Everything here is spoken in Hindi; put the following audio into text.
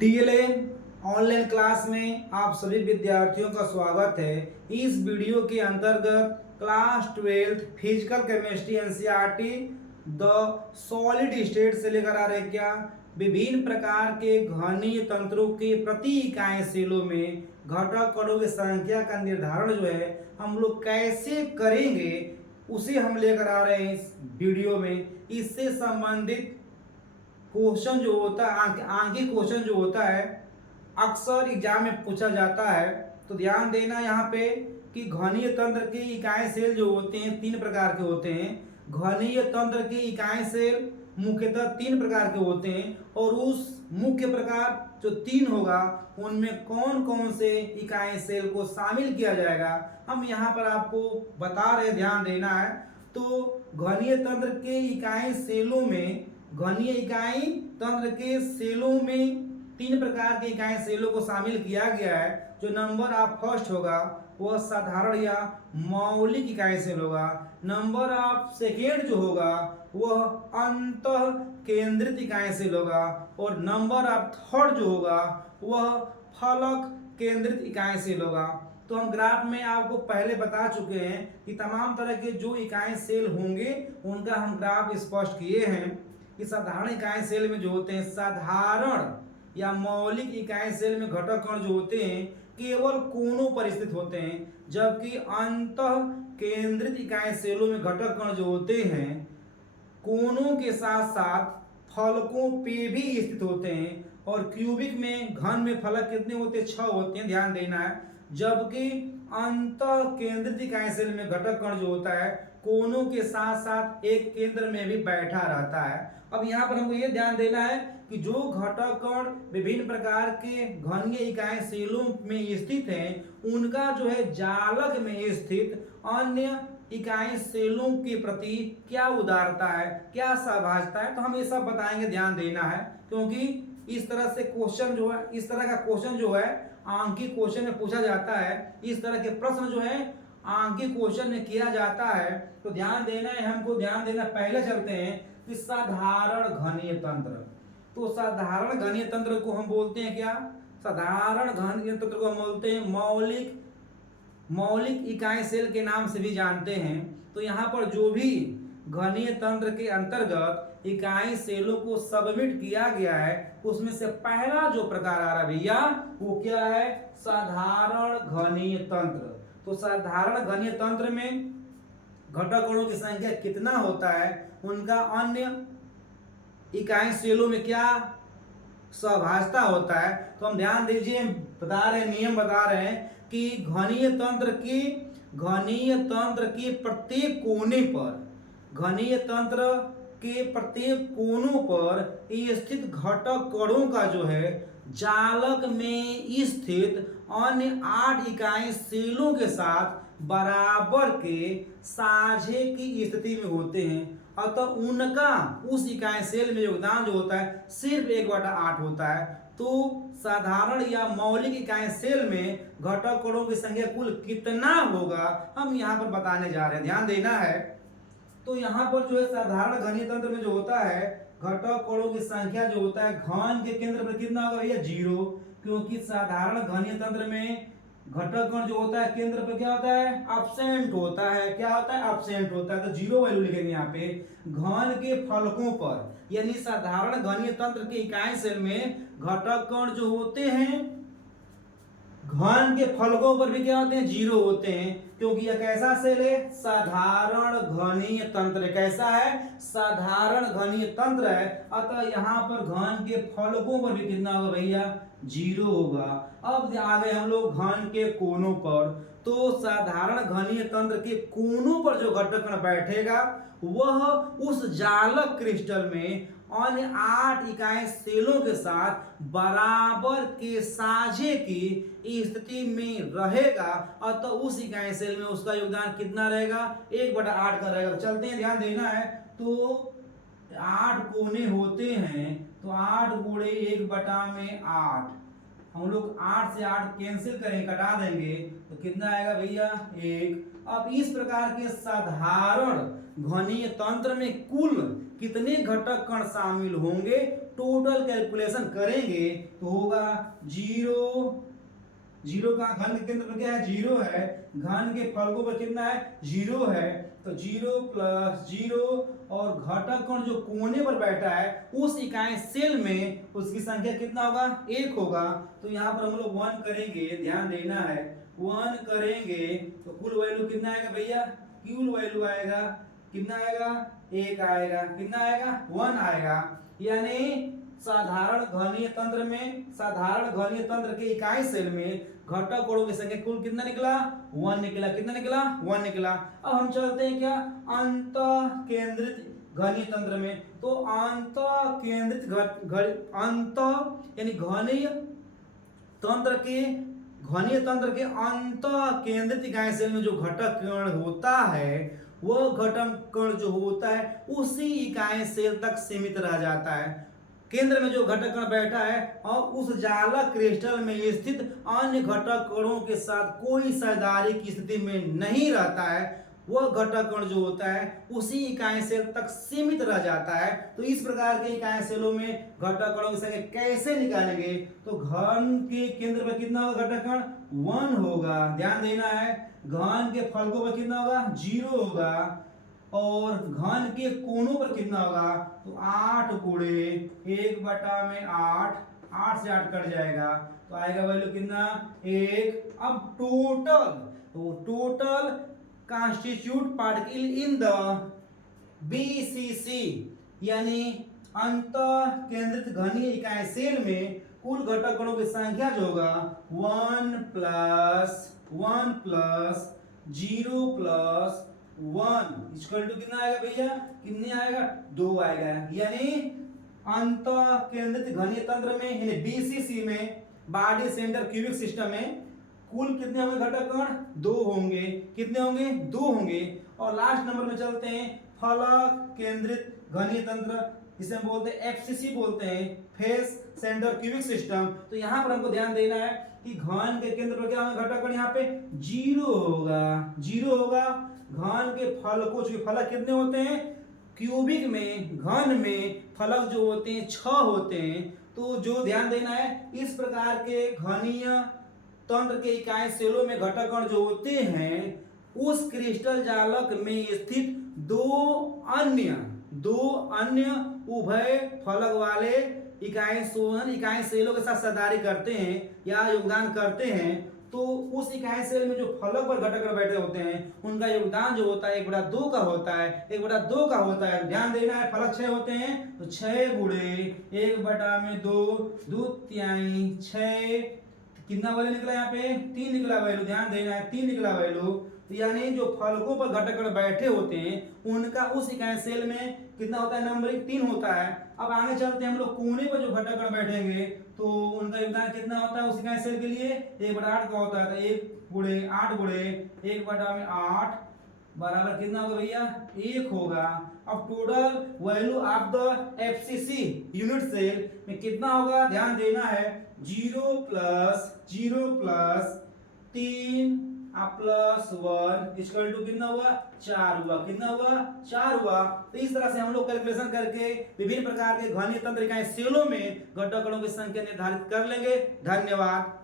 टीएलएन ऑनलाइन क्लास में आप सभी विद्यार्थियों का स्वागत है। इस वीडियो के अंतर्गत class 12 physical chemistry NCERT the solid state से लेकर आ रहे क्या विभिन्न प्रकार के घनीय तंत्रों के प्रति इकाई सेलों में घटक कणों की संख्या का निर्धारण जो है हम लोग कैसे करेंगे उसे हम लेकर आ रहे हैं इस वीडियो में। इससे संबंधित क्वेश्चन जो होता है आंकिक क्वेश्चन जो होता है अक्सर एग्जाम में पूछा जाता है। तो ध्यान देना यहाँ पे कि घनीय तंत्र के इकाई सेल जो होते हैं तीन प्रकार के होते हैं। घनीय तंत्र के इकाई सेल मुख्यतः तीन प्रकार के होते हैं और उस मुख्य प्रकार जो तीन होगा उनमें कौन कौन से इकाई सेल को शामिल किया जाएगा हम यहाँ पर आपको बता रहे, ध्यान देना है। तो घनीय तंत्र के इकाई सेलों में घनीय इकाई तंत्र के सेलों में तीन प्रकार के इकाई सेलों को शामिल किया गया है। जो नंबर ऑफ फर्स्ट होगा वह साधारण या मौलिक इकाई सेल होगा। नंबर ऑफ सेकेंड जो होगा वह अंतः केंद्रित इकाई सेल होगा और नंबर ऑफ थर्ड जो होगा वह फलक केंद्रित इकाई सेल होगा। तो हम ग्राफ में आपको पहले बता चुके हैं कि तमाम तरह के जो इकाई सेल होंगे उनका हम ग्राफ स्पष्ट किए हैं कि साधारण इकाई सेल में जो होते हैं साधारण या मौलिक इकाई सेल में घटक कण जो होते हैं केवल कोनों पर स्थित होते हैं, जबकि अंतः केंद्रित इकाई सेलों में घटक कण जो होते हैं कोनों के साथ साथ फलकों पे भी स्थित होते हैं। और क्यूबिक में घन में फलक कितने होते हैं? 6 होते हैं, ध्यान देना है। जबकि अंतः केंद्रित इकाई सेल में घटक कण जो होता है कोनों के साथ साथ एक केंद्र में भी बैठा रहता है। अब यहाँ पर हमको ये ध्यान देना है कि जो घटक कण विभिन्न प्रकार के घनीय इकाई सेलों में स्थित हैं उनका जो है जालक में स्थित अन्य इकाई सेलों के प्रति क्या उदारता है, क्या सहभागिता है, तो हम ये सब बताएंगे, ध्यान देना है। क्योंकि इस तरह से क्वेश्चन जो है इस तरह का क्वेश्चन जो है आंकिक क्वेश्चन में पूछा जाता है, इस तरह के प्रश्न जो है आंकिक क्वेश्चन में किया जाता है। तो ध्यान देना है, हमको ध्यान देना। पहले चलते हैं कि साधारण घनीय तंत्र। तो साधारण घनीय तंत्र को हम बोलते हैं क्या? साधारण घनीय तंत्र को हम बोलते हैं मौलिक इकाई सेल के नाम से भी जानते हैं। तो यहाँ पर जो भी घनीय तंत्र के अंतर्गत इकाई सेलों को सबमिट किया गया है उसमें से पहला जो प्रकार आ रहा भैया वो क्या है? साधारण घनीय तंत्र। तो साधारण घनीय तंत्र में घटक कणों की संख्या कितना होता है, उनका अन्य इकाई सेलों में क्या सहभागिता होता है। तो हम ध्यान दीजिए, बता रहे नियम बता रहे हैं कि घनीय तंत्र के प्रत्येक कोने पर घनीय तंत्र के प्रत्येक कोनों पर स्थित घटक कणों का जो है जालक में स्थित अन्य 8 इकाई सेलों के साथ बराबर के साझे की स्थिति में होते हैं। अतः उनका उस इकाई सेल में योगदान जो होता है सिर्फ 1/8 होता है। तो साधारण या मौलिक इकाई सेल में घटक कणों की संख्या कुल कितना होगा हम यहाँ पर बताने जा रहे हैं, ध्यान देना है। तो यहाँ पर जो है साधारण घनीय तंत्र में जो होता है घटक कणों की संख्या जो होता है घन के केंद्र पर कितना होगा भैया? 0। क्योंकि साधारण घनीय तंत्र में घटक कण जो होता है केंद्र पर क्या होता है? एब्सेंट होता है। क्या होता है? एब्सेंट होता है। तो 0 वैल्यू लिखेंगे यहाँ पे। घन के फलकों पर यानी साधारण घनीय तंत्र के इकाई सेल में घटक कण जो होते हैं घन के फलकों पर भी क्या होते हैं? 0 होते हैं। क्योंकि यह कैसा सेल है? साधारण घनीय तंत्र। कैसा है? साधारण घनीय तंत्र है। अतः यहाँ पर घन के फलकों पर भी कितना होगा भैया? 0 होगा। अब आ गए हम लोग घन के कोनों पर। तो साधारण घनीय तंत्र के कोनों पर जो घटक कण बैठेगा वह उस जालक क्रिस्टल में अन्य 8 इकाई सेलों के साथ बराबर के साझे की स्थिति में रहेगा। अतः उस इकाई सेल में उसका योगदान कितना रहेगा? 1/8 का रहेगा। चलते हैं, ध्यान देना है। तो 8 कोने होते हैं तो 8 गुणे 1/8 हम लोग 8 से 8 कैंसिल करेंगे, कटा देंगे तो कितना आएगा भैया? 1। अब इस प्रकार के साधारण घनीय तंत्र में कुल कितने घटक कण शामिल होंगे, टोटल कैलकुलेशन करेंगे तो होगा जीरो। जीरो का घन के केंद्र पर क्या है, जीरो है, घन के फलकों पर कितना है, जीरो है, तो जीरो प्लस जीरो, और घटक कण जो कोने पर बैठा है उस इकाई सेल में उसकी संख्या कितना होगा, एक होगा। तो यहाँ पर हम लोग 1 करेंगे, ध्यान देना है, 1 करेंगे तो कुल वैल्यू कितना आएगा भैया, कुल वैल्यू आएगा कितना आएगा, 1 आएगा, कितना आएगा, 1 आएगा। यानी साधारण घनीय तंत्र में, साधारण घनीय तंत्र के इकाई सेल में घटक कोणों की संख्या कुल कितना निकला, 1 निकला, कितना निकला, 1 निकला। अब हम चलते हैं क्या, अंत केंद्रित घनीय तंत्र में। तो अंत केंद्रित अंत यानी घनीय तंत्र के अंत केंद्रित इकाई सेल में जो घटक कण होता है वह घटक कण जो होता है उसी इकाई सेल तक सीमित रह जाता है। केंद्र में जो घटक कण बैठा है और उस जालक क्रिस्टल में स्थित अन्य घटक कणों के साथ कोई साझेदारी की स्थिति में नहीं रहता है, वह घटक कण जो होता है उसी इकाई सेल तक सीमित रह जाता है। तो इस प्रकार के इकाई सेलों में घटक कणों की संख्या कैसे निकालेंगे, तो घन के केंद्र पर कितना होगा घटक कण, 1 होगा, ध्यान देना है। घन के फलकों पर कितना होगा, 0 होगा, और घन के कोनों पर कितना होगा, तो 8 गुणे 1/8, 8 से 8 कट जाएगा तो आएगा वैल्यू कितना, 1। अब total constitute particle in the BCC यानी अंत केंद्रित घनीय इकाई सेल में कुल घटक कणों की संख्या जो होगा 1 प्लस 0 प्लस 1 इक्वल टू कितना आएगा भैया, कितने आएगा, 2 आएगा। यानी अंत केंद्रित घनीय तंत्र में यानी BCC में, बॉडी सेंटर क्यूबिक सिस्टम में कुल कितने होंगे घटक कण, 2 होंगे, कितने होंगे, 2 होंगे। और लास्ट नंबर में चलते हैं फलक केंद्रित घनीय तंत्र, इसे हम बोलते हैं FCC बोलते हैं, फेस सेंटर क्यूबिक सिस्टम। तो यहाँ पर हमको ध्यान देना है कि घन के केंद्र पर क्या होगा घटक कण, यहाँ पे 0 होगा, 0 होगा। घन के फलकों, चूंकि फलक कितने होते हैं, क्यूबिक में, घन में फलक जो होते हैं 6 होते हैं। तो जो ध्यान देना है, इस प्रकार के घनीय तंत्र के इकाई सेलों में घटक कण जो होते हैं उस क्रिस्टल जालक में स्थित दो अन्य उभय फलक वाले इकाई सेलों के साथ साझेदारी करते हैं या योगदान करते हैं। तो उस इकाई सेल में जो फलक पर घटक कण बैठे होते हैं उनका योगदान जो होता है 1/2 का होता है, 1/2 का होता है। ध्यान देना है, फलक 6 होते हैं तो 6 गुणे 1/2, 2/3 6, कितना वैल्यू निकला, यहाँ पे 3 निकला वैल्यू, ध्यान देना है 3 निकला वैल्यू। तो यानी जो फलकों पर घटक कण बैठे होते हैं उनका उस इकाई सेल में कितना होता है, नंबरिंग 3 होता है। अब आगे चलते हैं हम लोग, कोने पर जो घटक कण बैठेंगे तो उनका योगदान कितना होता है उस इकाई सेल के लिए, 1/8 का होता है। तो 1 गुणे 8 गुणे 1/8 बराबर कितना होगा भैया, 1 होगा। अब total value of the FCC unit cell में कितना होगा, ध्यान देना है, 0 प्लस 3 प्लस 1 इक्वल टू कितना हुआ, 4 हुआ, कितना हुआ, 4 हुआ। तो इस तरह से हम लोग कैलकुलेशन करके विभिन्न प्रकार के घनीय तंत्र इकाई सेलों में घटक कणों की संख्या निर्धारित कर लेंगे। धन्यवाद।